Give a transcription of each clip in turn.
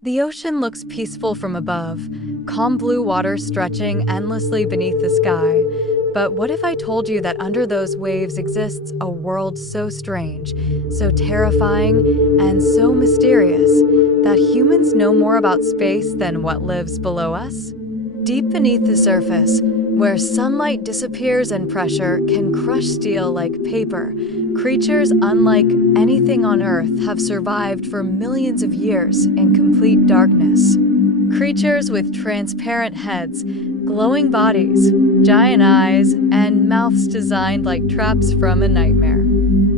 The ocean looks peaceful from above, calm blue water stretching endlessly beneath the sky. But what if I told you that under those waves exists a world so strange, so terrifying, and so mysterious that humans know more about space than what lives below us? Deep beneath the surface, where sunlight disappears and pressure can crush steel like paper, creatures unlike anything on Earth have survived for millions of years in complete darkness. Creatures with transparent heads, glowing bodies, giant eyes, and mouths designed like traps from a nightmare.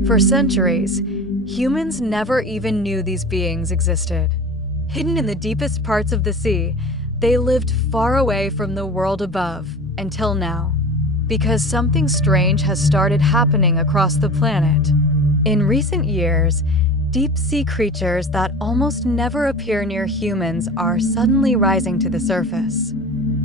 For centuries, humans never even knew these beings existed. Hidden in the deepest parts of the sea, they lived far away from the world above until now, because something strange has started happening across the planet. In recent years, deep-sea creatures that almost never appear near humans are suddenly rising to the surface.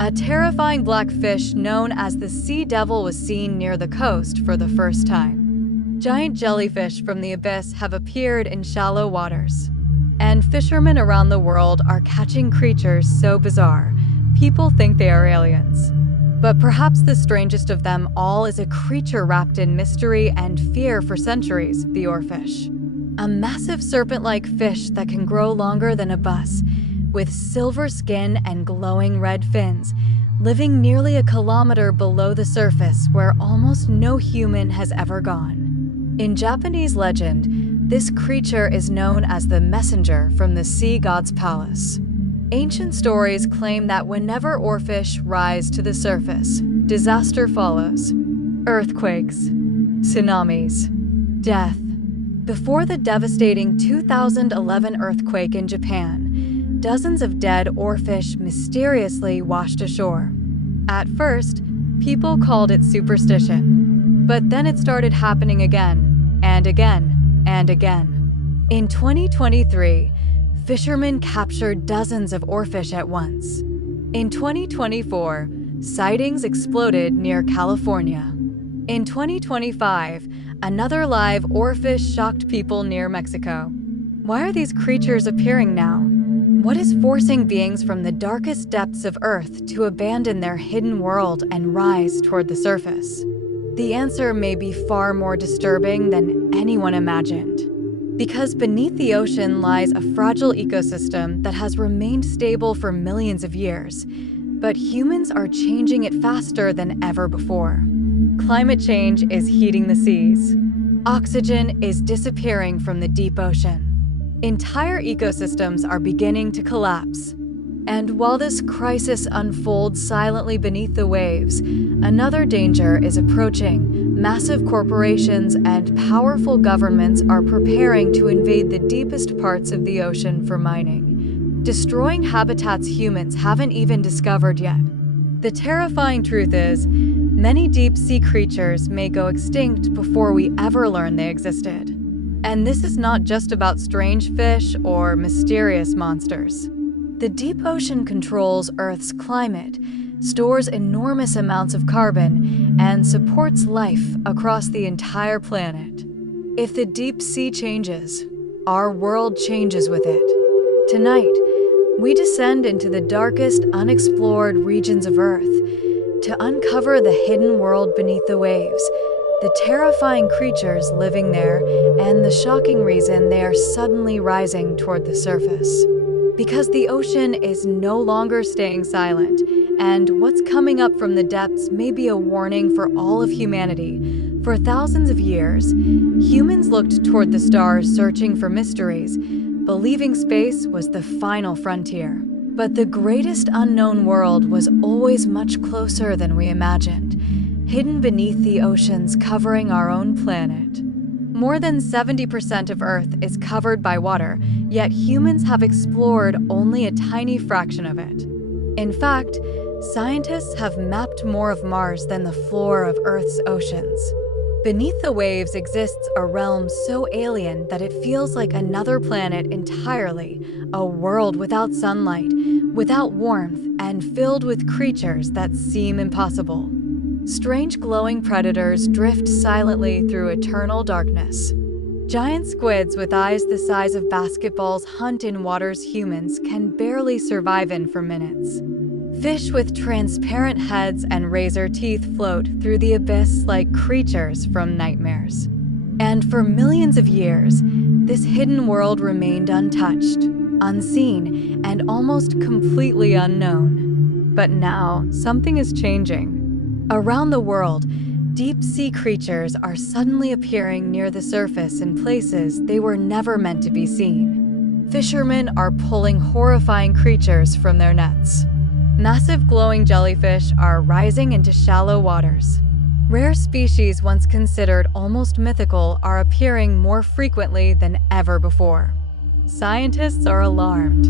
A terrifying black fish known as the sea devil was seen near the coast for the first time. Giant jellyfish from the abyss have appeared in shallow waters. And fishermen around the world are catching creatures so bizarre, people think they are aliens. But perhaps the strangest of them all is a creature wrapped in mystery and fear for centuries, the oarfish. A massive serpent-like fish that can grow longer than a bus, with silver skin and glowing red fins, living nearly a kilometer below the surface where almost no human has ever gone. In Japanese legend, this creature is known as the messenger from the sea god's palace. Ancient stories claim that whenever oarfish rise to the surface, disaster follows. Earthquakes, tsunamis, death. Before the devastating 2011 earthquake in Japan, dozens of dead oarfish mysteriously washed ashore. At first, people called it superstition, but then it started happening again, and again, and again. In 2023, fishermen captured dozens of oarfish at once. In 2024, sightings exploded near California. In 2025, another live oarfish shocked people near Mexico. Why are these creatures appearing now? What is forcing beings from the darkest depths of Earth to abandon their hidden world and rise toward the surface? The answer may be far more disturbing than anyone imagined. Because beneath the ocean lies a fragile ecosystem that has remained stable for millions of years, but humans are changing it faster than ever before. Climate change is heating the seas. Oxygen is disappearing from the deep ocean. Entire ecosystems are beginning to collapse. And while this crisis unfolds silently beneath the waves, another danger is approaching. Massive corporations and powerful governments are preparing to invade the deepest parts of the ocean for mining, destroying habitats humans haven't even discovered yet. The terrifying truth is, many deep-sea creatures may go extinct before we ever learn they existed. And this is not just about strange fish or mysterious monsters. The deep ocean controls Earth's climate, stores enormous amounts of carbon, and supports life across the entire planet. If the deep sea changes, our world changes with it. Tonight, we descend into the darkest, unexplored regions of Earth to uncover the hidden world beneath the waves, the terrifying creatures living there, and the shocking reason they are suddenly rising toward the surface. Because the ocean is no longer staying silent, and what's coming up from the depths may be a warning for all of humanity. For thousands of years, humans looked toward the stars searching for mysteries, believing space was the final frontier. But the greatest unknown world was always much closer than we imagined, hidden beneath the oceans covering our own planet. More than 70% of Earth is covered by water, yet humans have explored only a tiny fraction of it. In fact, scientists have mapped more of Mars than the floor of Earth's oceans. Beneath the waves exists a realm so alien that it feels like another planet entirely, a world without sunlight, without warmth, and filled with creatures that seem impossible. Strange glowing predators drift silently through eternal darkness. Giant squids with eyes the size of basketballs hunt in waters humans can barely survive in for minutes. Fish with transparent heads and razor teeth float through the abyss like creatures from nightmares. And for millions of years, this hidden world remained untouched, unseen, and almost completely unknown. But now, something is changing. Around the world, deep-sea creatures are suddenly appearing near the surface in places they were never meant to be seen. Fishermen are pulling horrifying creatures from their nets. Massive glowing jellyfish are rising into shallow waters. Rare species once considered almost mythical are appearing more frequently than ever before. Scientists are alarmed,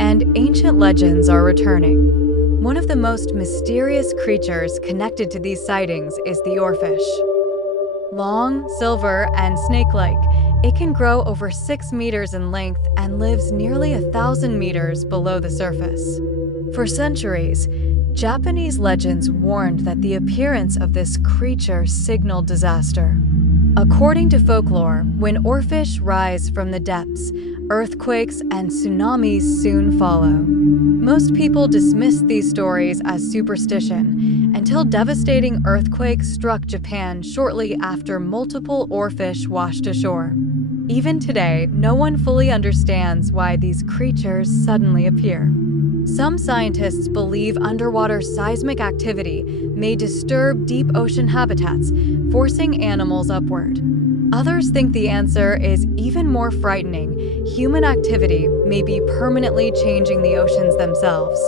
and ancient legends are returning. One of the most mysterious creatures connected to these sightings is the oarfish. Long, silver, and snake-like, it can grow over 6 meters in length and lives nearly 1,000 meters below the surface. For centuries, Japanese legends warned that the appearance of this creature signaled disaster. According to folklore, when oarfish rise from the depths, earthquakes and tsunamis soon follow. Most people dismissed these stories as superstition until devastating earthquakes struck Japan shortly after multiple oarfish washed ashore. Even today, no one fully understands why these creatures suddenly appear. Some scientists believe underwater seismic activity may disturb deep ocean habitats, forcing animals upward. Others think the answer is even more frightening. Human activity may be permanently changing the oceans themselves.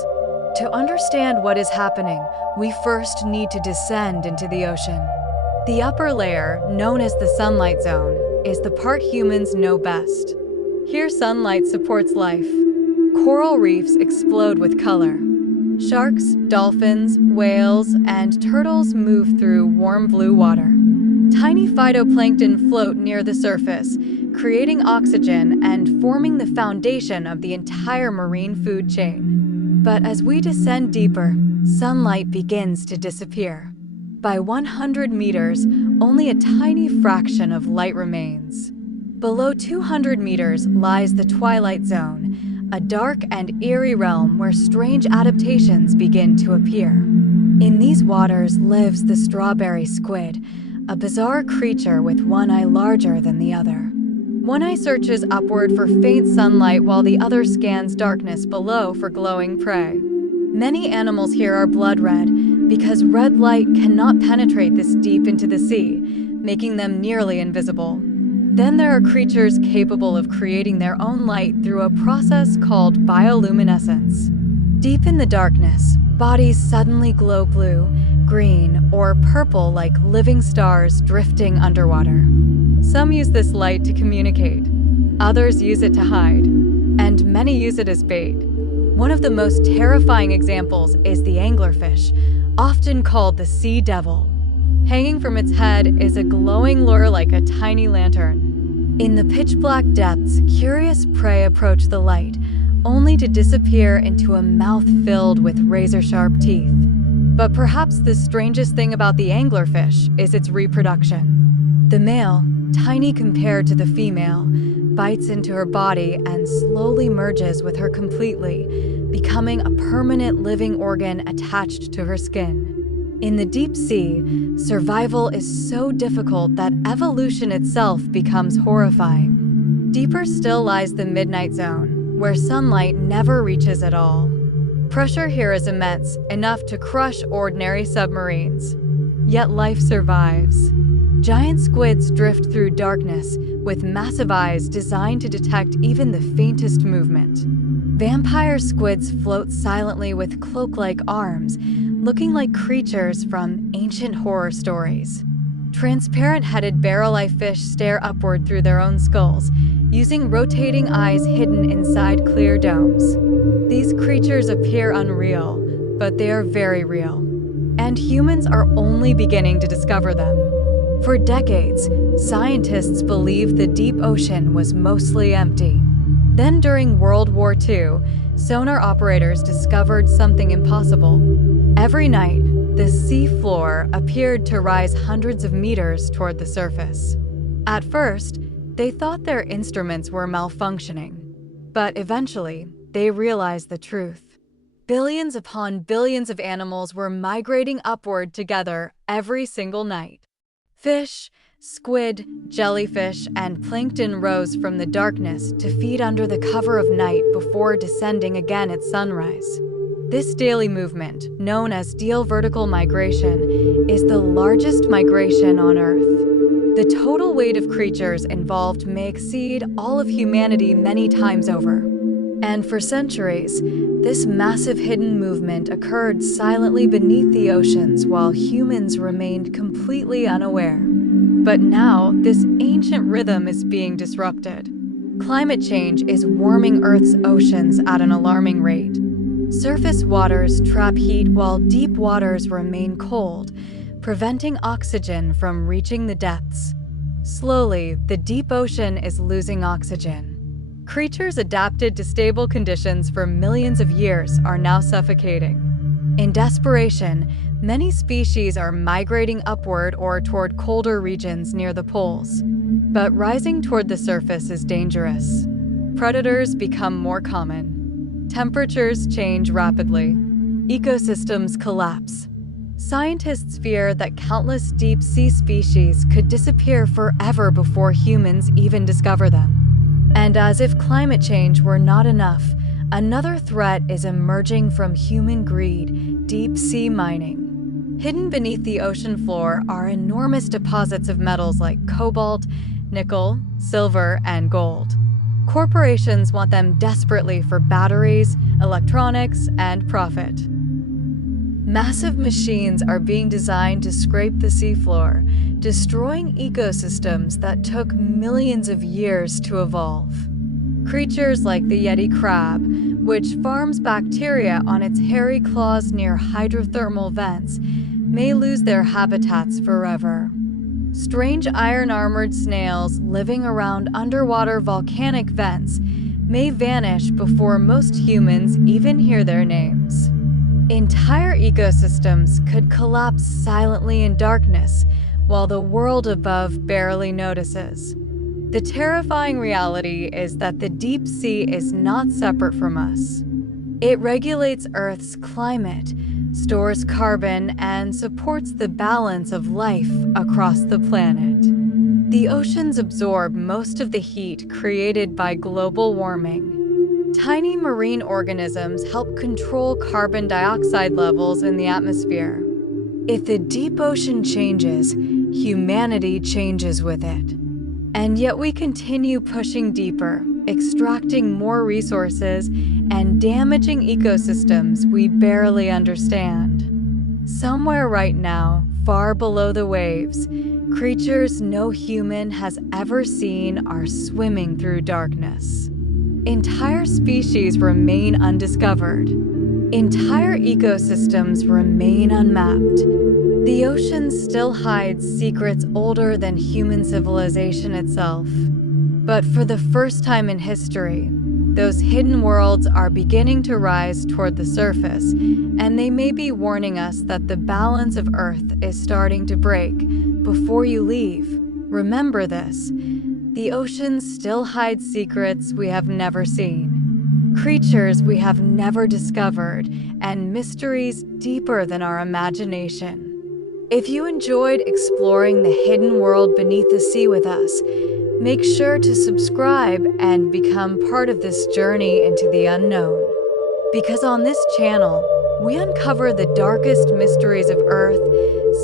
To understand what is happening, we first need to descend into the ocean. The upper layer, known as the sunlight zone, is the part humans know best. Here sunlight supports life. Coral reefs explode with color. Sharks, dolphins, whales, and turtles move through warm blue water. Tiny phytoplankton float near the surface, creating oxygen and forming the foundation of the entire marine food chain. But as we descend deeper, sunlight begins to disappear. By 100 meters, only a tiny fraction of light remains. Below 200 meters lies the twilight zone, a dark and eerie realm where strange adaptations begin to appear. In these waters lives the strawberry squid, a bizarre creature with one eye larger than the other. One eye searches upward for faint sunlight while the other scans darkness below for glowing prey. Many animals here are blood red because red light cannot penetrate this deep into the sea, making them nearly invisible. Then there are creatures capable of creating their own light through a process called bioluminescence. Deep in the darkness, bodies suddenly glow blue, green, or purple like living stars drifting underwater. Some use this light to communicate. Others use it to hide. And many use it as bait. One of the most terrifying examples is the anglerfish, often called the sea devil. Hanging from its head is a glowing lure like a tiny lantern. In the pitch-black depths, curious prey approach the light, only to disappear into a mouth filled with razor-sharp teeth. But perhaps the strangest thing about the anglerfish is its reproduction. The male, tiny compared to the female, bites into her body and slowly merges with her completely, becoming a permanent living organ attached to her skin. In the deep sea, survival is so difficult that evolution itself becomes horrifying. Deeper still lies the midnight zone, where sunlight never reaches at all. Pressure here is immense, enough to crush ordinary submarines. Yet life survives. Giant squids drift through darkness with massive eyes designed to detect even the faintest movement. Vampire squids float silently with cloak-like arms, looking like creatures from ancient horror stories. Transparent-headed barrel-eye fish stare upward through their own skulls, using rotating eyes hidden inside clear domes. These creatures appear unreal, but they are very real. And humans are only beginning to discover them. For decades, scientists believed the deep ocean was mostly empty. Then during World War II, sonar operators discovered something impossible. Every night, the sea floor appeared to rise hundreds of meters toward the surface. At first, They thought their instruments were malfunctioning, but eventually they realized the truth. Billions upon billions of animals were migrating upward together every single night. Fish, squid, jellyfish, and plankton rose from the darkness to feed under the cover of night before descending again at sunrise. This daily movement, known as diel vertical migration, is the largest migration on Earth. The total weight of creatures involved may exceed all of humanity many times over. And for centuries, this massive hidden movement occurred silently beneath the oceans while humans remained completely unaware. But now, this ancient rhythm is being disrupted. Climate change is warming Earth's oceans at an alarming rate. Surface waters trap heat while deep waters remain cold, preventing oxygen from reaching the depths. Slowly, the deep ocean is losing oxygen. Creatures adapted to stable conditions for millions of years are now suffocating. In desperation, many species are migrating upward or toward colder regions near the poles. But rising toward the surface is dangerous. Predators become more common. Temperatures change rapidly. Ecosystems collapse. Scientists fear that countless deep-sea species could disappear forever before humans even discover them. And as if climate change were not enough, another threat is emerging from human greed: deep-sea mining. Hidden beneath the ocean floor are enormous deposits of metals like cobalt, nickel, silver, and gold. Corporations want them desperately for batteries, electronics, and profit. Massive machines are being designed to scrape the seafloor, destroying ecosystems that took millions of years to evolve. Creatures like the Yeti crab, which farms bacteria on its hairy claws near hydrothermal vents, may lose their habitats forever. Strange iron-armored snails living around underwater volcanic vents may vanish before most humans even hear their names. Entire ecosystems could collapse silently in darkness, while the world above barely notices. The terrifying reality is that the deep sea is not separate from us. It regulates Earth's climate, stores carbon, and supports the balance of life across the planet. The oceans absorb most of the heat created by global warming. Tiny marine organisms help control carbon dioxide levels in the atmosphere. If the deep ocean changes, humanity changes with it. And yet we continue pushing deeper, extracting more resources, and damaging ecosystems we barely understand. Somewhere right now, far below the waves, creatures no human has ever seen are swimming through darkness. Entire species remain undiscovered. Entire ecosystems remain unmapped. The ocean still hides secrets older than human civilization itself. But for the first time in history, those hidden worlds are beginning to rise toward the surface, and they may be warning us that the balance of Earth is starting to break. Before you leave, remember this: the ocean still hides secrets we have never seen, creatures we have never discovered, and mysteries deeper than our imagination. If you enjoyed exploring the hidden world beneath the sea with us, make sure to subscribe and become part of this journey into the unknown. Because on this channel, we uncover the darkest mysteries of Earth,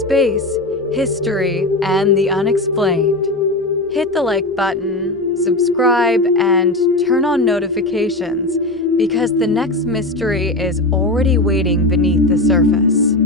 space, history, and the unexplained. Hit the like button, subscribe, and turn on notifications, because the next mystery is already waiting beneath the surface.